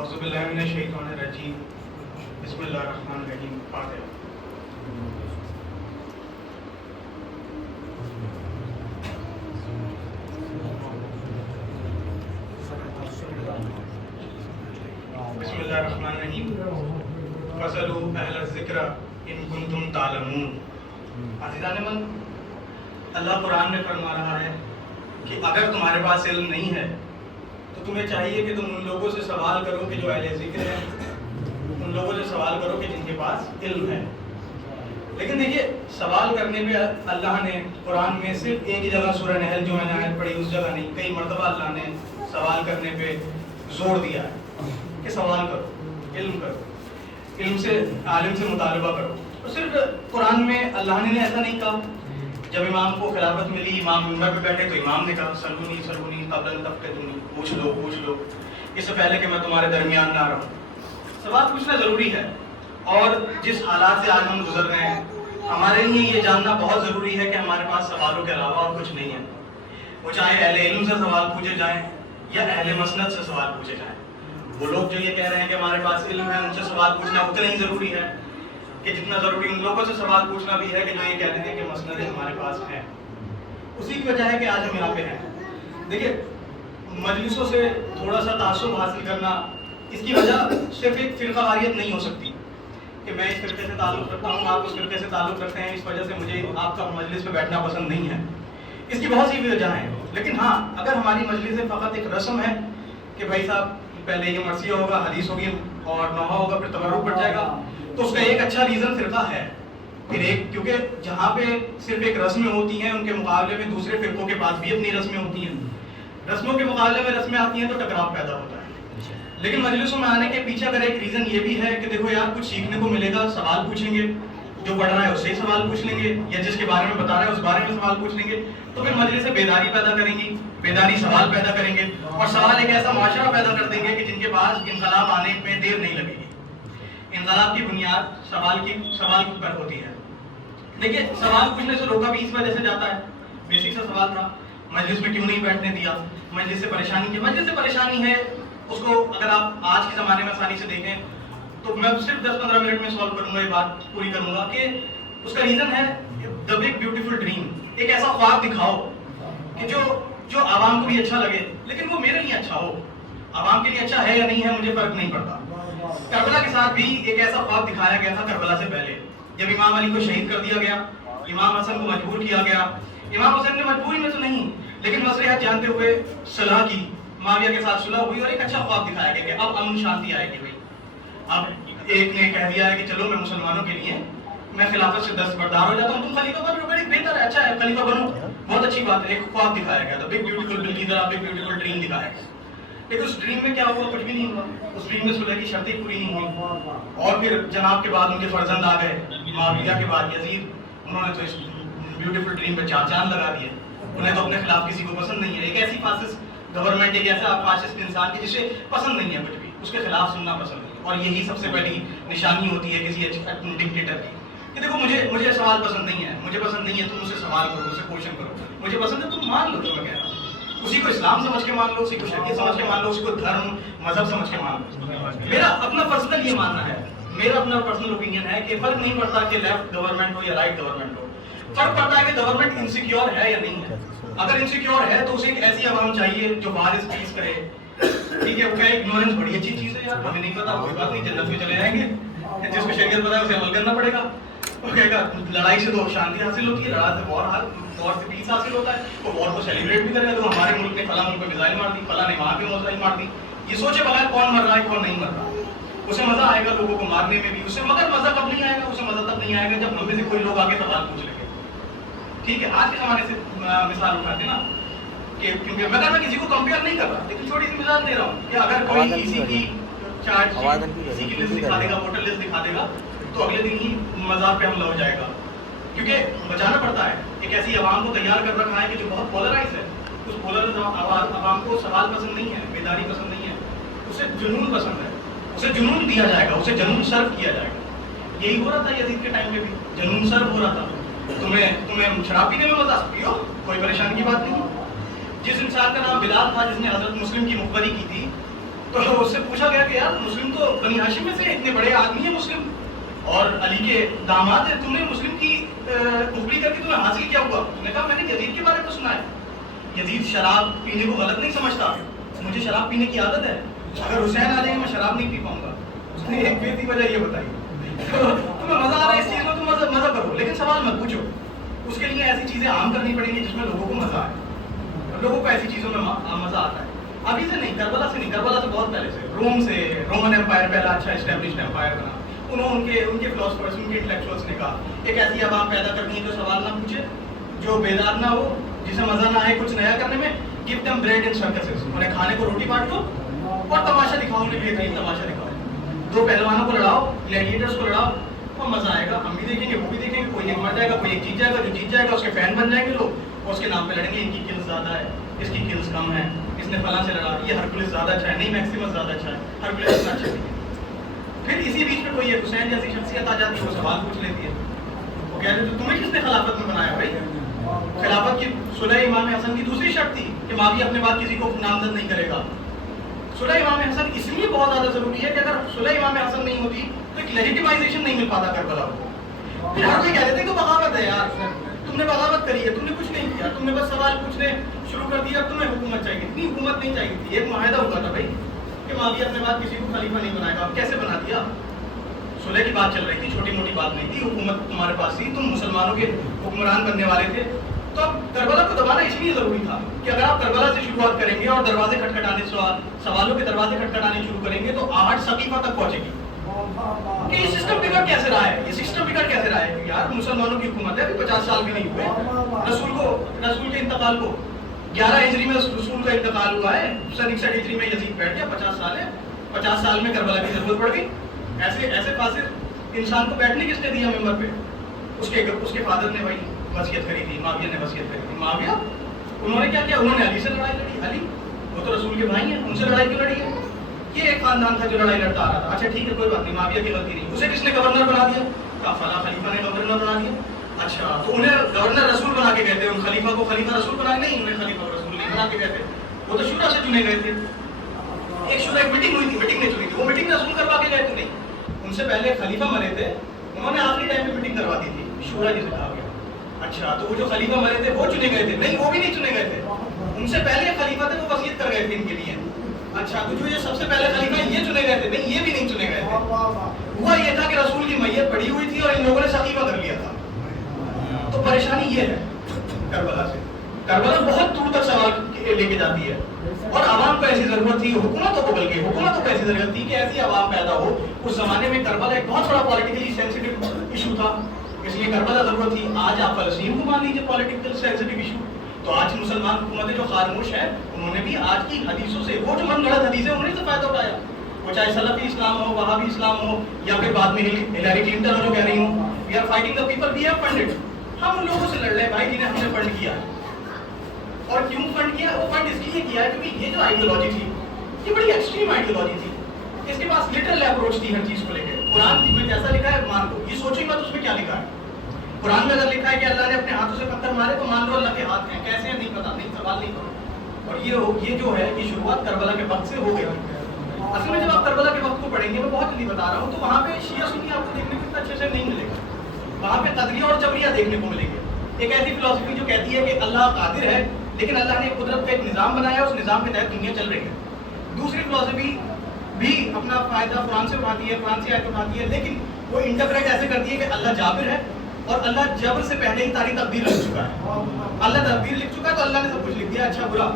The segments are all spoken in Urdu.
اعوذ باللہ من الشیطان الرجیم بسم اللہ الرحمن الرحیم فاتحہ. بسم اللہ الرحمن الرحیم. فاسألوا اہل الذکر ان کنتم تعلمون. عزیزان من، اللہ قرآن میں فرما رہا ہے کہ اگر تمہارے پاس علم نہیں ہے تو تمہیں چاہیے کہ تم ان لوگوں سے سوال کرو کہ جو اہل ذکر ہیں، ان لوگوں سے سوال کرو کہ جن کے پاس علم ہے. لیکن دیکھیے، سوال کرنے پہ اللہ نے قرآن میں صرف ایک ہی جگہ سورہ نحل جو میں نے آیت پڑھی اس جگہ نہیں، کئی مرتبہ اللہ نے سوال کرنے پہ زور دیا ہے کہ سوال کرو، علم کرو، علم سے عالم سے مطالبہ کرو. اور صرف قرآن میں اللہ نے ایسا نہیں کہا. جب امام کو خلافت ملی، امام منبر پہ بیٹھے تو امام نے کہا سلونی سلونی قبل تفتتونی، پوچھ لو پوچھ لو اس سے پہلے کہ میں تمہارے درمیان نہ رہوں. سوال پوچھنا ضروری ہے، اور جس حالات سے آج ہم گزر رہے ہیں ہمارے لیے یہ جاننا بہت ضروری ہے کہ ہمارے پاس سوالوں کے علاوہ اور کچھ نہیں ہے. وہ چاہے اہل علم سے سوال پوچھے جائیں یا اہل مسند سے سوال پوچھے جائیں. وہ لوگ جو یہ کہہ رہے ہیں کہ ہمارے پاس علم ہے، ان سے سوال پوچھنا اتنا ہی ضروری ہے کہ جتنا ضروری ان لوگوں سے سوال پوچھنا بھی ہے کہ جو یہ کہتے ہیں کہ مسندیں ہمارے پاس ہیں. اسی کی وجہ ہے کہ آج ہم یہاں پہ ہیں. دیکھیے، مجلسوں سے تھوڑا سا تعصب حاصل کرنا، اس کی وجہ صرف ایک فرقہ واریت نہیں ہو سکتی کہ میں اس فرقے سے تعلق رکھتا ہوں، آپ اس فرقے سے تعلق رکھتے ہیں، اس وجہ سے مجھے آپ کا مجلس پہ بیٹھنا پسند نہیں ہے. اس کی بہت سی وجہ ہیں. لیکن ہاں، اگر ہماری مجلس فقط ایک رسم ہے کہ بھائی صاحب پہلے یہ مرثیہ ہوگا، حدیث ہوگی اور نوحہ ہوگا، پھر تبرک پڑ جائے گا، تو اس کا ایک اچھا ریزن فرقہ ہے. پھر ایک، کیونکہ جہاں پہ صرف ایک رسمیں ہوتی ہیں ان کے مقابلے میں دوسرے فرقوں کے پاس بھی اپنی رسمیں ہوتی ہیں. رسموں کے مقابلے میں رسمیں آتی ہیں تو ٹکراؤ پیدا ہوتا ہے. لیکن مجلسوں میں آنے کے پیچھے اگر ایک ریزن یہ بھی ہے کہ دیکھو یار کچھ سیکھنے کو ملے گا، سوال پوچھیں گے، جو پڑھ رہا ہے اس سے سوال پوچھ لیں گے، یا جس کے بارے میں بتا رہا ہے اس بارے میں سوال پوچھ لیں گے، تو پھر مجلس سے بیداری پیدا کریں گی، بیداری سوال پیدا کریں گے، اور سوال ایک ایسا معاشرہ پیدا کر دیں گے کہ جن کے پاس انقلاب آنے میں دیر نہیں لگے گی. انقلاب کی بنیاد سوال پر ہوتی ہے. دیکھیے، سوال پوچھنے سے روکا بھی اس وجہ سے جاتا ہے. بیسک سا سوال تھا، مجلس میں کیوں نہیں بیٹھنے دیا، مجلس سے پریشانی کی. مجلس سے پریشانی ہے، اس کو اگر آپ آج کے زمانے میں آسانی سے دیکھیں تو میں صرف 10-15 منٹ میں سالو کروں گا، یہ بات پوری کروں گا کہ اس کا ریزن ہے the big beautiful dream. ایک ایسا خواب دکھاؤ کہ جو عوام کو بھی اچھا لگے، لیکن وہ میرے لیے اچھا ہو. عوام کے لیے اچھا ہے یا نہیں ہے مجھے فرق نہیں پڑتا. کربلا کے ساتھ بھی ایک ایسا خواب دکھایا گیا تھا. کربلا سے پہلے جب امام علی کو شہید کر دیا گیا، امام حسن کو مجبور کیا گیا. امام حسن نے مجبوری میں تو نہیں لیکن مصلحت جانتے ہوئے صلح کی، معاویہ کے ساتھ صلح ہوئی، اور ایک اچھا خواب دکھایا گیا کہ اب امن شانتی آئے گی. بھائی اب ایک نے کہہ دیا ہے کہ چلو میں مسلمانوں کے لیے میں خلافت سے دستبردار ہو جاتا ہوں، تم خلیفہ بنو، بڑی بہتر ہے، اچھا ہے، خلیفہ بنو، بہت اچھی بات ہے. ایک خواب دکھایا گیا تھا، بگ بیوٹیفل بل کی طرح بگ بیوٹیفل ڈریم دکھایا گیا. لیکن اس ڈریم میں کیا ہوا؟ کچھ بھی نہیں ہوا. اس ڈریم میں صلح کی شرطیں پوری نہیں ہوئی. اور پھر جناب کے بعد ان کے فرزند آ گئے، معاویہ کے بعد یزید، انہوں نے تو اس بیوٹیفل ڈریم پہ چار چاند لگا دیے. انہیں تو اپنے خلاف کسی کو پسند نہیں ہے. ایک ایسی فاسسٹ گورنمنٹ، ایک ایسا فاسسٹ انسان کی جسے پسند نہیں ہے کچھ بھی، اس کے خلاف سننا پسند ہے. اور یہی سب سے پہلی نشانی ہوتی ہے کسی ڈکٹیٹر کی کہ دیکھو مجھے سوال پسند نہیں ہے، مجھے پسند نہیں ہے، تم اسے سوال کرو، اسے کوشچن کرو. مجھے پسند ہے تم مان لو جو میں کہہ رہا ہوں، اسی کو اسلام سمجھ کے مان لو، اسی کو شریعت سمجھ کے مان لو، اسی کو دھرم مذہب سمجھ کے مان لو. میرا اپنا پرسنل یہ ماننا ہے، میرا اپنا پرسنل اوپینین ہے کہ فرق نہیں پڑتا کہ لیفٹ گورنمنٹ ہو یا رائٹ گورنمنٹ ہو. فرق پڑتا ہے کہ گورنمنٹ انسیکیور ہے یا نہیں ہے. اگر انسیکیور ہے تو اسے ایک ایسی عوام چاہیے جو بارش پیس کرے. ٹھیک ہے، وہ کیا اگنورنس بڑی اچھی چیز ہے یار، ہمیں نہیں پتا، کوئی بات نہیں، جنت میں چلے جائیں گے. جس کو شریعت پتا ہے اسے عمل کرنا پڑے گا. وہ کہے گا لڑائی سے تو شانتی حاصل ہوتی ہے، لڑائی سے وار سے پیس حاصل ہوتا ہے. وہ وار کو سیلیبریٹ بھی کرے گا، تو ہمارے ملک نے فلاں ملک پہ میزائل مار دی، فلاں نے وہاں پہ میزائل مار دی. یہ سوچے بغیر کون مر رہا ہے کون نہیں مر رہا. اسے مزہ آئے گا لوگوں کو مارنے میں بھی، اسے مگر مزہ کب نہیں آئے گا؟ اسے مزہ تب نہیں آئے گا جب ہم میں سے کوئی لوگ آگے سوال پوچھ لیں گے. ٹھیک ہے، آج کے زمانے سے مثال اٹھاتے نا، کہ کیونکہ مگر میں کسی کو کمپیئر نہیں کر رہا، لیکن چھوٹی سی مثال دے رہا ہوں کہ اگر کوئی کسی کی چارج کسی کی لسٹ دکھا دے گا، ووٹر لسٹ دکھا دے گا، تو اگلے دن ہی مزار پہ حملہ ہو جائے گا. کیونکہ بچانا پڑتا ہے. ایک ایسی عوام کو تیار کر رکھا ہے کہ جو بہت پولرائز ہے. اس پولرائز عوام کو سوال پسند نہیں ہے، بیداری پسند نہیں ہے، اسے جنون پسند ہے. اسے جنون دیا جائے گا، اسے جنون سرو کیا جائے گا. یہی ہو رہا تھا یزید کے ٹائم پہ بھی، جنون سرو ہو رہا تھا. تمہیں شراب پینے میں مزہ پیو، کوئی پریشانی کی بات نہیں. جس انسان کا نام بلال تھا، جس نے حضرت مسلم کی مخبری کی تھی، تو اس سے پوچھا گیا کہ یار مسلم تو بنی ہاشم میں سے اتنے بڑے آدمی ہیں مسلم اور علی کے داماد ہیں, تم نے مسلم کی کفری کر کے تمہیں حاصل کیا ہوا؟ تم نے کہا میں نے یزید کے بارے میں سنا ہے, یزید شراب پینے کو غلط نہیں سمجھتا, مجھے شراب پینے کی عادت ہے, اگر حسین آ جائیں میں شراب نہیں پی پاؤں گا. اس نے ایک بے وجہ یہ بتائی. تمہیں مزہ آ رہا ہے اس چیز میں, تم مزہ کرو لیکن سوال مت پوچھو. اس کے لیے ایسی چیزیں عام کرنی پڑیں گی جس میں لوگوں کو مزہ آئے. لوگوں کو ایسی چیزوں میں مزہ آتا ہے. ابھی سے نہیں, کربلا سے نہیں, کربلا سے بہت پہلے سے, روم سے, رومن امپائر پہلا اچھا اسٹیبلشڈ امپائر بنا. انہوں ان کے فلاسفرز, ان کے انٹلیکچوئلس نے کہا ایک ایسی عوام پیدا کرنی ہے جو سوال نہ پوچھے, جو بیدار نہ ہو, جسے مزہ نہ آئے کچھ نیا کرنے میں. گیو دیم بریڈ اینڈ سرکسز, انہیں کھانے کو روٹی بانٹ دو اور تماشا دکھاؤ, انہیں بہترین تماشا دکھاؤ. دو پہلوانوں کو لڑاؤ, گلیڈیٹرز کو لڑاؤ, اور مزہ آئے گا. ہم بھی دیکھیں گے, وہ بھی دیکھیں گے, کوئی ایک مر جائے گا, کوئی ایک جیت جائے گا. جو جیت جائے گا اس کے فین بن جائیں گے لوگ, اور اس کے نام پہ لڑیں گے ان کی کلز زیادہ ہے, اس کی کلز کم ہے, اس نے فلاں سے لڑا, یہ ہرکولس زیادہ اچھا ہے, نہیں میکسیمس زیادہ اچھا ہے, ہرکولس اتنا اچھا نہیں. پھر اسی بیچ میں کوئی حسین جیسی شخصیت آ جاتی ہے, وہ سوال پوچھ لیتی ہے, وہ کہہ رہے تو تمہیں کس نے خلافت میں بنایا بھائی؟ خلافت کی صلح امام حسن کی دوسری شرط تھی کہ معاویہ اپنے بعد کسی کو نامزد نہیں کرے گا. صلح امام حسن اس لیے بہت زیادہ ضروری ہے کہ اگر صلح امام حسن نہیں ہوتی تو ایک لیجیٹیمائزیشن نہیں مل پاتا کربلا کو. پھر ہر کوئی کہہ دیتے کہ بغاوت ہے یار, تم نے بغاوت کری ہے, تم نے کچھ نہیں کیا, تم نے بس سوال پوچھنے شروع کر دیا, تمہیں حکومت چاہیے. اتنی حکومت نہیں چاہیے تھی, ایک معاہدہ ہوا تھا بھائی کہ معاویہ اپنے بعد کسی کو خلیفہ نہیں بنائے گا. اب کیسے بنا دیا؟ صلح کی بات چل رہی تھی, چھوٹی موٹی بات نہیں تھی, حکومت تمہارے پاس تھی, تم مسلمانوں کے حکمران بننے والے تھے. تو اب کربلا کو دبانا اس لیے ضروری تھا کہ اگر آپ کربلا سے شروعات کریں گے اور دروازے کھٹکھٹانے, سوالوں کے دروازے کھٹکھٹانے شروع کریں گے تو آہٹ ثقیفہ تک پہنچے گی کہ یہ سسٹم بگڑ کیسے رہا ہے, یہ سسٹم بگڑ کیسے رہا ہے. یار مسلمانوں کی حکومت ہے, ابھی 50 سال بھی نہیں ہوئے. رسول کے انتقال کو 11 ہجری میں رسول کا انتقال ہوا ہے, 61 ہجری میں یزید بیٹھ گیا. 50 سال ہے, 50 سال میں کربلا کی ضرورت پڑ گئی. ایسے فاسد انسان کو بیٹھنے کس نے دیا ممبر پہ؟ اس کے فادر نے بھائی وصیت کری تھی, معاویہ نے وصیت کری تھی. معاویہ انہوں نے کیا کیا, انہوں نے علی سے لڑائی لڑی. علی وہ تو رسول کے بھائی ہیں, ان سے لڑائی کیوں لڑی ہے؟ یہ ایک خاندان تھا جو لڑائی لڑتا آ رہا تھا. اچھا ٹھیک ہے, کوئی بات نہیں, معاویہ کی غلطی نہیں. اسے کس نے گورنر بنا دیا؟ کہا فلاں خلیفہ نے گورنر بنا دیا. اچھا تو انہیں گورنر رسول بنا کے کہتے ہیں, ان خلیفہ کو خلیفہ رسول بنا کے نہیں, انہیں خلیفہ کو رسول نہیں بنا کے کہتے. وہ تو شورا سے چنے گئے تھے. ایک شورا, ایک میٹنگ ہوئی تھی, میٹنگ نے چنی تھی, وہ میٹنگ رسول کروا کے گئے تھے. نہیں, ان سے پہلے خلیفہ مرے تھے, انہوں نے آخری ٹائم پہ میٹنگ کروا دی تھی, شورا جسے کہا گیا. اچھا تو وہ جو خلیفہ مرے تھے وہ چنے گئے تھے؟ نہیں, وہ بھی نہیں چنے گئے تھے. ان سے پہلے خلیفہ تھے, وہ وصیت کر گئے تھے ان کے لیے. اچھا تو جو یہ سب سے پہلے خلیفہ یہ چنے گئے تھے؟ نہیں, یہ بھی نہیں چنے گئے تھے. ہوا یہ تھا کہ رسول کی میت پڑی ہوئی تھی اور ان لوگوں نے سقیفہ کر لیا تھا. تو پریشانی یہ ہے کربلا سے. کربلا بہت دور تک سوال لے کے جاتی ہے, اور عوام کو ایسی ضرورت تھی, حکومتوں کو, بلکہ حکومتوں کو ایسی ضرورت تھی کہ ایسی عوام پیدا ہو. اس زمانے میں کربلا ایک بہت بڑا پولیٹیکلی سینسیٹیو ایشو تھا, اس لیے کربلا ضرورت تھی. آج آپ فلسطین کو مان لیجیے پولیٹیکل سینسیٹیو ایشو, تو آج مسلمان حکومتیں جو خاموش ہیں انہوں نے بھی آج کی حدیثوں سے, وہ جو من گڑت حدیثیں انہوں نے سے فائدہ اٹھایا. وہ چاہے سلفی اسلام ہو, وہابی اسلام ہو, یا پھر بعد میں ہلیری کلنٹن ہو جو کہہ رہی ہوں we are fighting the people we have funded. ہم ان لوگوں سے لڑ رہے ہیں بھائی جنہیں ہم نے فنڈ کیا. اور کیوں فنڈ کیا؟ وہ فنڈ اس لیے کیا ہے کیونکہ یہ جو آئیڈیالوجی تھی یہ بڑی ایکسٹریم آئیڈیالوجی تھی. اس کے پاس لٹرل اپروچ تھی ہر چیز کو لے کے. قرآن میں جیسا لکھا ہے مان لو, یہ سوچیں مت اس میں کیا لکھا ہے. قرآن میں اگر لکھا ہے کہ اللہ نے اپنے ہاتھوں سے پتھر مارے تو مان لو اللہ کے ہاتھ ہیں, کیسے ہیں نہیں پتا, نہیں, سوال نہیں کرو. اور یہ جو ہے یہ شروعات کربلا کے وقت سے ہو گئی. اصل میں جب آپ کربلا کے وقت کو پڑھیں گے, میں بہت جلدی بتا رہا ہوں, تو وہاں پہ شیعہ سنی آپ کو دیکھنے کو اتنا اچھے سے نہیں ملے گا. وہاں پہ قدریہ اور جبریہ دیکھنے کو ملیں گے. ایک ایسی فلسفی جو کہتی ہے کہ اللہ قادر ہے لیکن اللہ نے قدرت کا ایک نظام بنایا ہے, اس نظام کے تحت دنیا چل رہی ہے. دوسری فلسفی بھی اپنا فائدہ قرآن سے اٹھاتی ہے, قرآن سے آیت اٹھاتی ہے, لیکن وہ انٹرپریٹ ایسے کرتی ہے کہ اللہ جابر ہے اور اللہ جبر سے پہلے ہی ساری تقدیر لکھ چکا ہے. اللہ تقدیر لکھ چکا ہے تو اللہ نے سب کچھ لکھ دیا, اچھا برا.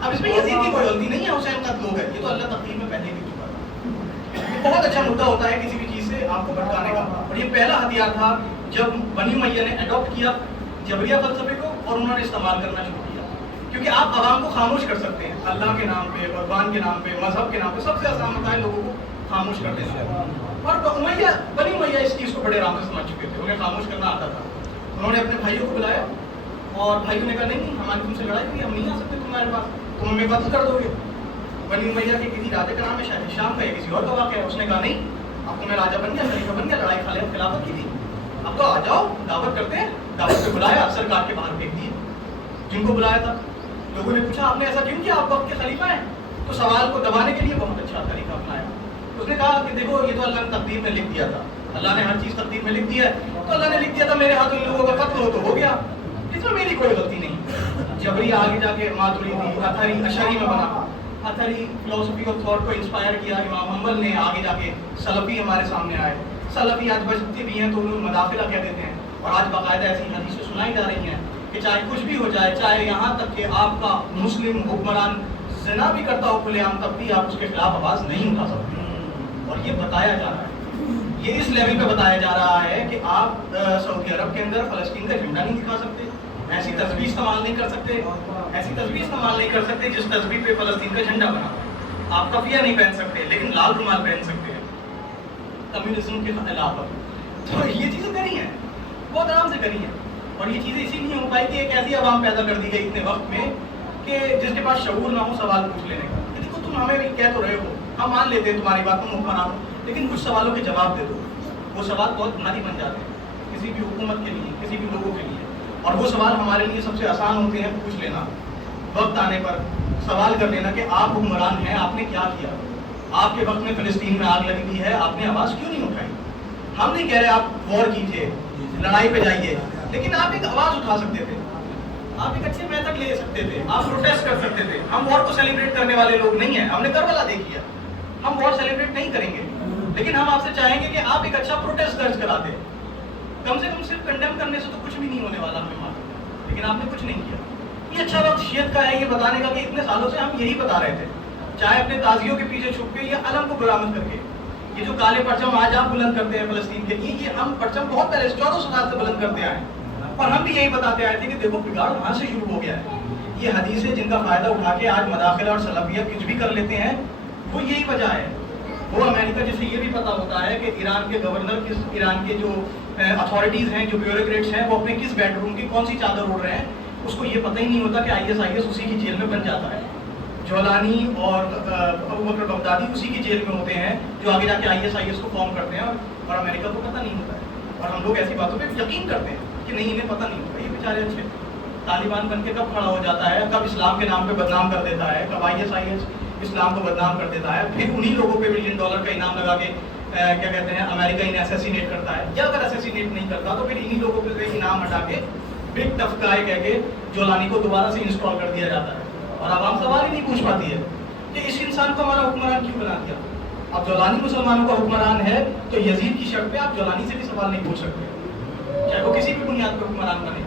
اب اس میں یزید کی کوئی غلطی نہیں ہے, حسین قتل ہو گئے, یہ تو اللہ تقدیر میں پہلے ہی لکھ چکا ہے. یہ بہت اچھا مدعا ہوتا ہے کسی بھی چیز سے آپ کو بھٹکانے کا, اور یہ پہلا ہتھیار تھا جب بنی امیہ نے اڈاپٹ کیا جبریہ فلسفے کو اور انہوں نے استعمال کرنا شروع کیا. کیونکہ آپ عوام کو خاموش کر سکتے ہیں اللہ کے نام پہ, قربان کے نام پہ, مذہب کے نام پہ. سب سے آسان ہوتا ہے لوگوں کو خاموش کر دینا. اور بنی امیہ اس چیز کو بڑے آرام سے سمجھ چکے تھے, انہیں خاموش کرنا آتا تھا. انہوں نے اپنے بھائیوں کو بلایا اور بھائیوں نے کہا نہیں ہماری تم سے لڑائی ہوئی, ہم نہیں آ سکتے تمہارے پاس, تم ہمیں قتل کر دو گے. بنی امیہ کے کسی راجے کا نام ہے شاید شام کا یا کسی اور کا واقعہ ہے. اس نے کہا نہیں, اب تو میں راجا بن گیا, خلیفہ بن گیا, لڑائی خلافت کی تھی, اب تو آ جاؤ دعوت کرتے ہیں. دعوت پہ بلایا, اکثر کاٹ کے باہر پھینک دیے جن کو بلایا تھا. لوگوں نے پوچھا آپ نے ایسا کیوں کیا, آپ وقت کے خلیفہ ہیں؟ تو سوال کو دبانے کے لیے بہت اچھا خلیفہ اپنایا. اس نے کہا کہ دیکھو یہ تو اللہ نے تقدیر میں لکھ دیا تھا, اللہ نے ہر چیز تقدیر میں لکھ دیا ہے, تو اللہ نے لکھ دیا تھا میرے ہاتھ ان لوگوں کا قتل ہو تو ہو گیا, اس میں میری کوئی غلطی نہیں. جبری آگے جا کے ماتریدی اتھری اشعری میں بنا, اتھری فلسفی اور تھاٹ کو انسپائر کیا امام حنبل نے, آگے جا کے سلفی ہمارے سامنے آئے. سلفی آج بچتے بھی ہیں تو انہوں مداخلہ کہہ دیتے ہیں, اور آج باقاعدہ ایسی حدیثیں سنائی جا رہی ہیں کہ چاہے کچھ بھی ہو جائے, چاہے یہاں تک کہ آپ کا مسلم حکمران زنا بھی کرتا ہو کھلے عام, تب بھی آپ اس کے خلاف آواز نہیں اٹھا سکتے. اور یہ بتایا جا رہا ہے, یہ اس لیول پہ بتایا جا رہا ہے کہ آپ سعودی عرب کے اندر فلسطین کا جھنڈا نہیں دکھا سکتے, ایسی تصویر استعمال نہیں کر سکتے, ایسی تصویر استعمال نہیں کر سکتے جس تصویر پہ فلسطین کا جھنڈا بنا. آپ کفیہ نہیں پہن سکتے لیکن لال رومال پہن سکتے ہیں کمیونزم کے خلاف. تو یہ چیزیں کری ہیں, بہت آرام سے کری ہیں, اور یہ چیزیں اسی لیے ہو پائی کہ ایک ایسی عوام پیدا کر دی گئی اتنے وقت میں کہ جس کے پاس شعور نہ ہو سوال پوچھ لینے کا. دیکھو تم ہمیں کہہ تو رہے ہو, ہم مان لیتے ہیں تمہاری بات, تم حکمران ہو, لیکن کچھ سوالوں کے جواب دے دو. وہ سوال بہت بھاری بن جاتے ہیں کسی بھی حکومت کے لیے, کسی بھی لوگوں کے لیے, اور وہ سوال ہمارے لیے سب سے آسان ہوتے ہیں پوچھ لینا. وقت آنے پر سوال کر لینا کہ آپ حکمران ہیں, آپ نے کیا کیا, آپ کے وقت میں فلسطین میں آگ لگی ہوئی ہے, آپ نے آواز کیوں نہیں اٹھائی. ہم نہیں کہہ رہے آپ وار کیجیے, لڑائی پہ جائیے, لیکن آپ ایک آواز اٹھا سکتے تھے, آپ ایک اچھے میتھڈ لے سکتے تھے, آپ پروٹیسٹ کر سکتے تھے. ہم وار کو سیلیبریٹ کرنے والے لوگ نہیں ہیں, ہم نے کربلا دیکھی ہے, ہم وار سیلیبریٹ نہیں کریں گے, لیکن ہم آپ سے چاہیں گے کہ آپ ایک اچھا پروٹیسٹ درج کرا دیں. کم سے کم صرف کنڈیم کرنے سے تو کچھ بھی نہیں ہونے والا ہمیں مار, لیکن آپ نے کچھ نہیں کیا. یہ اچھا وقت شیعت کا ہے یہ بتانے کا کہ اتنے سالوں سے ہم یہی بتا رہے تھے, چاہے اپنے تازیوں کے پیچھے چھپ کے یا علم کو برآمد کر کے. یہ جو کالے پرچم آج آپ بلند کرتے ہیں فلسطین کے لیے, یہ ہم پرچم بہت پہلے 1400 سال سے بلند کرتے آئے ہیں, اور ہم بھی یہی بتاتے آئے تھے کہ دیکھو بگاڑ وہاں سے شروع ہو گیا ہے. یہ حدیثیں جن کا فائدہ اٹھا کے آج مداخلہ اور سلفیہ کچھ بھی کر لیتے ہیں, وہ یہی وجہ ہے. وہ امریکہ جسے یہ بھی پتا ہوتا ہے کہ ایران کے گورنر کس, ایران کے جو اتھارٹیز ہیں, جو بیوروکریٹس ہیں, وہ اپنے کس بیڈ روم کی کون سی چادر اوڑھ رہے ہیں, اس کو یہ پتہ ہی نہیں ہوتا کہ IS اسی کی جیل میں بن جاتا ہے. جولانی اور ابو بکر بغدادی اسی کی جیل میں ہوتے ہیں جو آگے جا کے IS کو فارم کرتے ہیں, اور امریکہ کو پتہ نہیں ہوتا ہے. اور ہم لوگ ایسی باتوں پہ یقین کرتے ہیں کہ نہیں انہیں پتہ نہیں ہوتا. یہ بیچارے اچھے طالبان بن کے کب کھڑا ہو جاتا ہے, کب اسلام کے نام پہ بدنام کر دیتا ہے, کب IS اسلام کو بدنام کر دیتا ہے, پھر انہی لوگوں پہ $1 ملین کا انعام لگا کے کیا کہتے ہیں امریکہ انہیں اسیسینیٹ کرتا ہے, یا اگر اسیسینیٹ نہیں کرتا تو پھر انہی لوگوں پہ انعام ہٹا کے بگ ٹف گائے کہہ کے جولانی کو دوبارہ سے انسٹال کر دیا جاتا ہے. اور عوام سوال ہی نہیں پوچھ پاتی ہے کہ اس انسان کو ہمارا حکمران کیوں بنا دیا. اب جولانی مسلمانوں کا حکمران ہے تو یزید کی شرط پہ آپ جولانی سے بھی سوال نہیں پوچھ سکتے, چاہے وہ کسی بھی بنیاد پر حکمران بنے.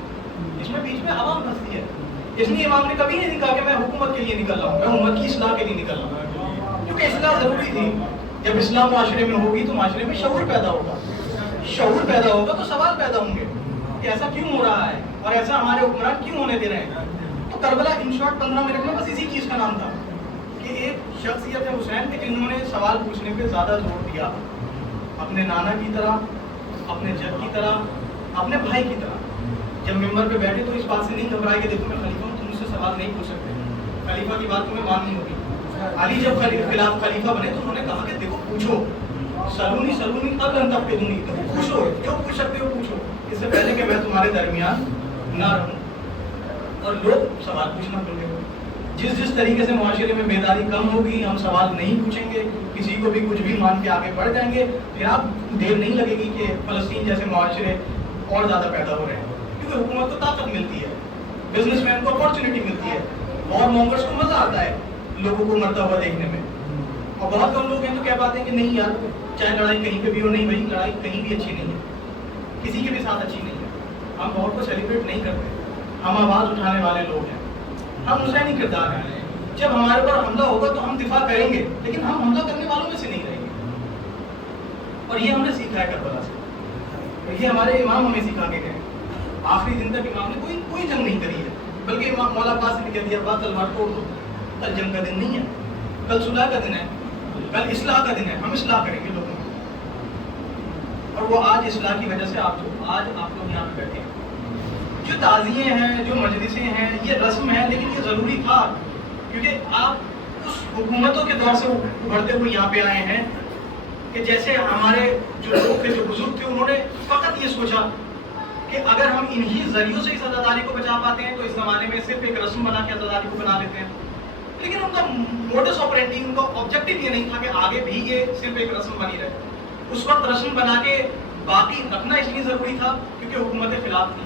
اس میں بیچ میں عوام پھنستی ہے. اس لیے امام نے کبھی نہیں کہا کہ میں حکومت کے لیے نکل رہا ہوں, میں امت کی اصلاح کے لیے نکل رہا ہوں, کیونکہ اصلاح ضروری تھی. جب اسلام معاشرے میں ہوگی تو معاشرے میں شعور پیدا ہوگا, شعور پیدا ہوگا تو سوال پیدا ہوں گے کہ ایسا کیوں ہو رہا ہے اور ایسا ہمارے حکمران کیوں ہونے دے رہے ہیں. تو کربلا ان شارٹ 15 منٹ میں بس اسی چیز کا نام تھا کہ ایک شخصیت ہے حسین کے جنہوں نے سوال پوچھنے پہ زیادہ زور دیا, اپنے نانا کی طرح, اپنے جد کی طرح, اپنے بھائی کی طرح. جب ممبر پہ بیٹھے تو اس بات سے نہیں گھبرائے کہ دیکھو میں خلیفہ ہوں, تم مجھ سے سوال نہیں پوچھ سکتے, خلیفہ کی بات تمہیں ماننی ہوگی. علی جب خلاف خلیفہ بنے تو انہوں نے کہا کہ دیکھو پوچھو, سلونی اب انتب پہ دونی, دیکھو پوچھو, جو پوچھ سکتے ہو پوچھو, اس سے پہلے کہ میں تمہارے درمیان نہ رہوں. اور لوگ سوال پوچھنا بھول گئے. جس طریقے سے معاشرے میں بیداری کم ہوگی, ہم سوال نہیں پوچھیں گے, کسی کو بھی کچھ بھی مان کے آگے بڑھ جائیں گے, پھر آپ دیر نہیں لگے گی کہ فلسطین جیسے معاشرے اور زیادہ پیدا ہو رہے ہیں. کیونکہ حکومت کو طاقت ملتی ہے, بزنس مین کو اپارچونیٹی ملتی ہے, اور مونگرس کو مزہ آتا ہے لوگوں کو مرتا ہوا دیکھنے میں. اور بہت کم لوگ ہیں تو کہہ پاتے ہیں کہ نہیں یار, چاہے لڑائی کہیں پہ بھی ہو, نہیں بھائی لڑائی کہیں بھی اچھی نہیں ہے, کسی کے بھی ساتھ اچھی نہیں ہے. ہم وار کو سیلیبریٹ نہیں کرتے, ہم آواز اٹھانے والے لوگ ہیں, ہم حسینی کردار ہیں. جب ہمارے اوپر حملہ ہوگا تو ہم دفاع کریں گے, لیکن ہم حملہ کرنے والوں میں سے نہیں رہیں گے. اور یہ ہم نے سیکھا ہے کربلا سے, اور یہ ہمارے امام ہمیں سکھا کے گئے. آخری دن تک امام نے کوئی جنگ نہیں کری ہے, بلکہ امام مولا عباس نے کہہ دیا بات تلوار توڑ دو, کل جنگ کا دن نہیں ہے, کل صلح کا دن ہے, کل اصلاح کا دن ہے, ہم اصلاح کریں گے لوگوں کی. اور وہ آج اصلاح کی وجہ سے آج آپ لوگ یہاں پہ بیٹھے ہیں. جو تعزیے ہیں, جو مجلسیں ہیں, یہ رسم ہے, لیکن یہ ضروری تھا, کیونکہ آپ اس حکومتوں کے دور سے ابھرتے ہوئے یہاں پہ آئے ہیں کہ جیسے ہمارے جو لوگ تھے, جو بزرگ تھے, انہوں نے فقط یہ سوچا کہ اگر ہم انہی ذریعوں سے اس عزاداری کو بچا پاتے ہیں تو اس زمانے میں صرف ایک رسم بنا کے عزاداری کو بنا لیتے ہیں. لیکن ان کا موڈس آپرینڈی، ان کا آبجیکٹو یہ نہیں تھا کہ آگے بھی یہ صرف ایک رسم بنی رہے. اس وقت رسم بنا کے باقی رکھنا اس لیے ضروری تھا کیونکہ حکومت خلاف تھی.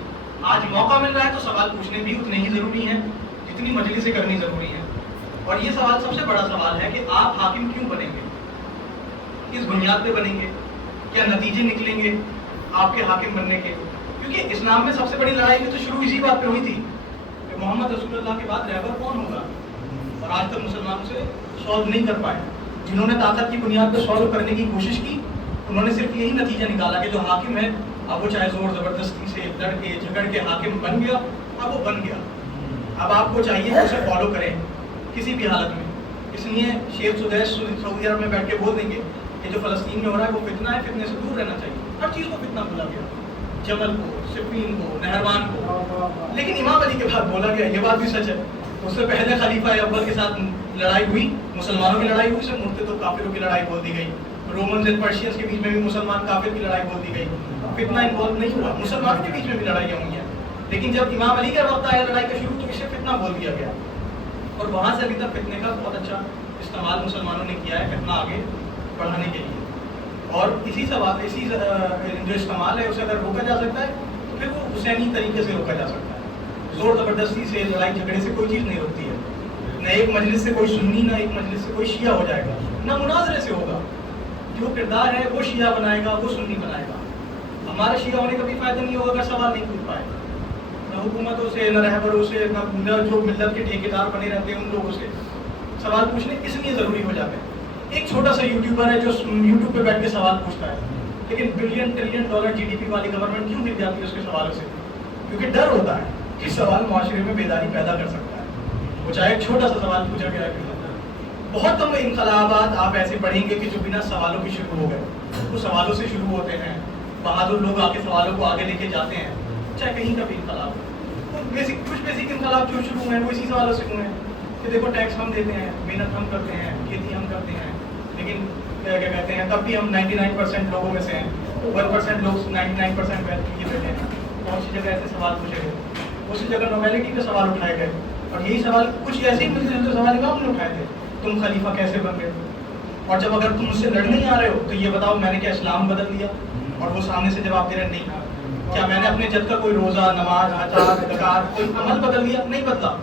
آج موقع مل رہا ہے تو سوال پوچھنے بھی اتنے ہی ضروری ہیں جتنی مجلسیں کرنی ضروری ہیں. اور یہ سوال سب سے بڑا سوال ہے کہ آپ حاکم کیوں بنیں گے؟ کس بنیاد پہ بنیں گے؟ کیا نتیجے نکلیں گے آپ کے حاکم بننے کے؟ کیونکہ اسلام میں سب سے بڑی لڑائی بھی تو شروع اسی بات پہ ہوئی تھی کہ محمد رسول اللہ کے بعد رہبر کون ہوگا، اور آج تک مسلمانوں سے سولو نہیں کر پائے. جنہوں نے طاقت کی بنیاد پہ سولو کرنے کی کوشش کی انہوں نے صرف یہی نتیجہ نکالا کہ جو حاکم ہے اب وہ چاہے زور زبردستی سے لڑ کے جھگڑ کے حاکم بن گیا، اب وہ بن گیا. اب آپ کو چاہیے کہ اسے فالو کریں کسی بھی حالت میں. اس لیے شیخ سدیش سعودی عرب میں بیٹھ کے بول دیں گے کہ جو فلسطین میں ہو رہا ہے وہ فتنہ ہے، فتنے سے دور رہنا چاہیے. ہر چیز کو فتنہ بولا گیا، جمل کو، صفین کو، نہروان کو. لیکن امام علی کے بعد بولا گیا، یہ بات بھی سچ ہے. اس سے پہلے خلیفہ اول کے ساتھ لڑائی ہوئی، مسلمانوں کی لڑائی ہوئی، سے مرتے تو کافروں کی لڑائی بول دی گئی. رومنز اینڈ پرشینز کے بیچ میں بھی مسلمان کافر کی لڑائی بول دی گئی. فتنہ انوالو نہیں ہوا، مسلمانوں کے بیچ میں بھی لڑائیاں ہوئی ہیں. لیکن جب امام علی کا وقت آیا لڑائی کا شروع تو اسے فتنہ بول دیا گیا. اور وہاں سے ابھی تک فتنے کا بہت اچھا استعمال مسلمانوں نے کیا ہے فتنہ آگے بڑھانے کے لیے. اور اسی جو استعمال ہے اسے اگر روکا جا سکتا ہے تو پھر وہ حسینی طریقے سے روکا جا سکتا ہے. زور زبردستی سے، لڑائی جھگڑے سے کوئی چیز نہیں روکتی ہے. نہ ایک مجلس سے کوئی سنی، نہ ایک مجلس سے کوئی شیعہ ہو جائے گا، نہ مناظرے سے ہوگا. جو کردار ہے وہ شیعہ بنائے گا، وہ سنی بنائے گا. ہمارے شیعہ ہونے کا بھی فائدہ نہیں ہوگا اگر سوال نہیں پوچھ پائے. نہ حکومتوں سے، نہ رہبروں سے، نہ جو ملت کے ٹھیکیدار بنے رہتے ہیں ان لوگوں سے. سوال پوچھنے اس لیے ضروری ہو جاتے ہیں. ایک چھوٹا سا یوٹیوبر ہے جو یوٹیوب پہ بیٹھ کے سوال پوچھتا ہے، لیکن billion trillion dollar G D P والی گورنمنٹ کیوں گر جاتی ہے اس کے سوالوں سے؟ کیونکہ ڈر ہوتا ہے کہ سوال معاشرے میں بیداری پیدا کر سکتا ہے. وہ چاہے ایک چھوٹا سا سوال پوچھا گیا کیوں ہوتا ہے. بہت کم انقلابات آپ ایسے پڑھیں گے کہ جو بنا سوالوں کے شروع ہو گئے. وہ سوالوں سے شروع ہوتے ہیں، بہادر لوگ آ کے سوالوں کو آگے لے کے جاتے ہیں. چاہے کہیں کا بھی انقلاب ہو، کچھ بیسک انقلاب جو شروع ہوئے ہیں وہ اسی سوالوں سے ہوئے ہیں کہ دیکھو ٹیکس ہم دیتے ہیں، محنت ہم کرتے ہیں، کھیتی ہم کرتے ہیں، لیکن کیا کہتے ہیں تب بھی ہم 99% لوگوں میں سے ہیں. 1% لوگ 99% ویلتھ یہ بیٹھے ہیں. بہت سی جگہ ایسے سوال پوچھے گئے، اسی جگہ نومیلٹی پہ سوال اٹھائے گئے. اور یہی سوال کچھ ایسے ہی ملتے جو سوال امام نے اٹھائے تھے، تم خلیفہ کیسے بن گئے؟ اور جب اگر تم مجھ سے لڑنے ہی آ رہے ہو تو یہ بتاؤ میں نے کیا اسلام بدل دیا؟ اور وہ سامنے سے جواب دے رہے نہیں. کیا میں نے اپنے جد کا کوئی روزہ، نماز، آچار، زکات، کوئی عمل بدل دیا؟ نہیں بدلا.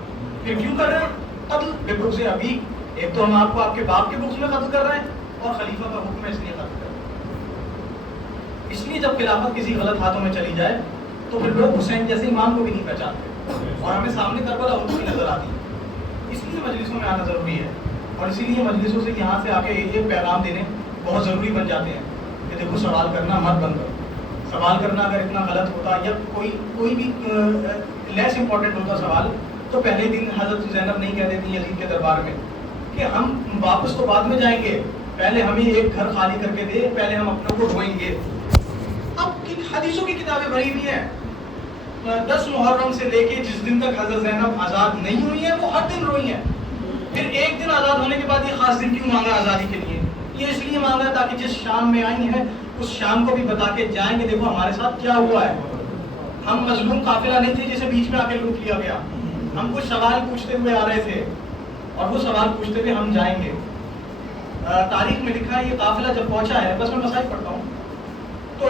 پھر کیوں کر رہے ہیں قتل بے بغض ابی؟ ایک تو ہم آپ کو آپ کے باپ کے بغض میں قتل کر رہے ہیں، اور خلیفہ کا حکم ہے اس لیے قتل کر رہے ہیں. اس لیے جب خلافت کسی غلط ہاتھوں میں چلی جائے تو پھر لوگ حسین جیسے امام کو بھی نہیں پہچانتے، اور ہمیں سامنے کربلا ان کی نظر آتی ہے. اس لیے مجلسوں میں آنا ضروری ہے، اور اسی لیے مجلسوں سے یہاں سے آ کے یہ پیغام دینے بہت ضروری بن جاتے ہیں کہ دیکھو سوال کرنا مت بند کرو. سوال کرنا اگر اتنا غلط ہوتا یا کوئی بھی لیس امپورٹنٹ ہوتا سوال تو پہلے دن حضرت زینب نہیں کہہ دیتی یزید کے دربار میں کہ ہم واپس تو بعد میں جائیں گے، پہلے ہمیں ایک گھر خالی کر کے دے، پہلے ہم اپنوں کو ڈھوئیں گے. اب حدیثوں کی کتابیں بھری ہوئی ہیں. 10 محرم سے لے کے جس دن تک حضرت زینب آزاد نہیں ہوئی ہیں وہ ہر دن روئی ہیں. پھر ایک دن آزاد ہونے کے بعد یہ خاص دن کیوں مانگا آزادی کے لیے؟ یہ اس لیے مانگا تاکہ جس شام میں آئی ہیں اس شام کو بھی بتا کے جائیں گے دیکھو ہمارے ساتھ کیا ہوا ہے. ہم مظلوم قافلہ نہیں تھے جسے بیچ میں آ کے لوٹ لیا گیا. ہم کچھ سوال پوچھتے ہوئے آ رہے تھے اور وہ سوال پوچھتے ہوئے ہم جائیں گے. تاریخ میں لکھا ہے یہ قافلہ جب پہنچا ہے، بس میں مسائل پڑھتا ہوں، تو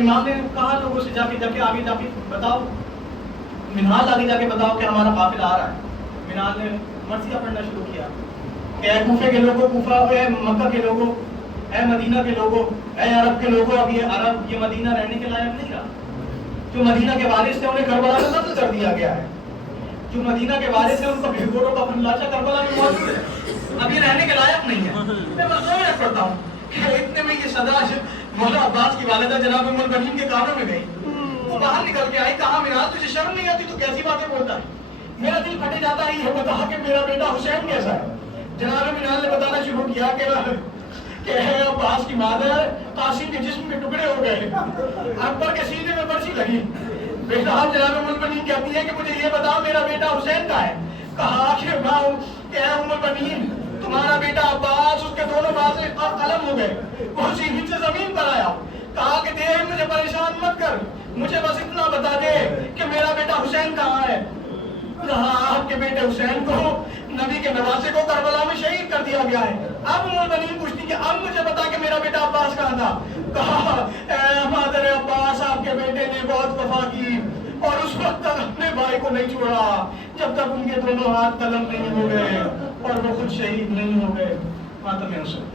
امام نے کہا لوگوں سے جا کے آگے جا کے بتاؤ، منہال آگے جا کے بتاؤ کہ ہمارا قافلہ آ رہا ہے. منہال نے مرثیہ پڑھنا شروع کیا کہ اے کوفے کے لوگوں، کوفہ، اے مکہ کے لوگوں، اے مدینہ کے لوگوں، اے عرب کے لوگوں، اب یہ عرب، یہ مدینہ رہنے کے لائق نہیں رہا. جو مدینہ کے وارث تھے انہیں کربلا میں قتل کر دیا گیا ہے. جو مدینہ کے وارث ہیں ان کا بھیڑوں کا پنلاشا کربلا میں موجود ہے. اب یہ رہنے کے لائق نہیں ہے. میں بس 2 منٹ پڑھتا ہوں کہ اتنے میں یہ صدا مولا عباس کی والدہ جناب ام المؤمنین کے کانوں میں گئی. وہ باہر نکل کے آئی، کہا منال تجھے شرم نہیں آتی؟ تو کیسی باتیں بولتا ہے؟ میرا دل پھٹے جاتا ہے یہ بتا کہ میرا بیٹا حسین کیسا ہے. جناب منال نے بتانا شروع کیا کہ عباس کی مادر قاسم کے جسم کے ٹکڑے ہو گئے، اکبر کے سینے میں برچی لگی. بیٹا جناب ام المؤمنین کہتی ہے کہ مجھے یہ بتاؤ میرا بیٹا حسین کا ہے. کہا کہ اے ام المؤمنین تمہارا بیٹا عباس، اس کے دونوں بازو قلم ہو گئے، وہ سینے سے زمین پر آیا. کہا کہ دیکھ مجھے پریشان مت کر، مجھے بس اتنا بتا دے کہ میرا بیٹا حسین کہاں ہے. کہا آپ کے بیٹے حسین کو نبی کے نواسے کو کربلا میں شہید کر دیا گیا ہے. اب ام المؤمنین پوچھتی کہ اب مجھے بتا کہ میرا بیٹا عباس کہاں تھا. کہا اے مادر عباس آپ کے بیٹے نے بہت وفا کی اور اس وقت تک اپنے بھائی کو نہیں چھوڑا جب تک ان کے دونوں ہاتھ قلم نہیں ہو گئے اور وہ خود شہید نہیں ہو گئے. ماتم حسین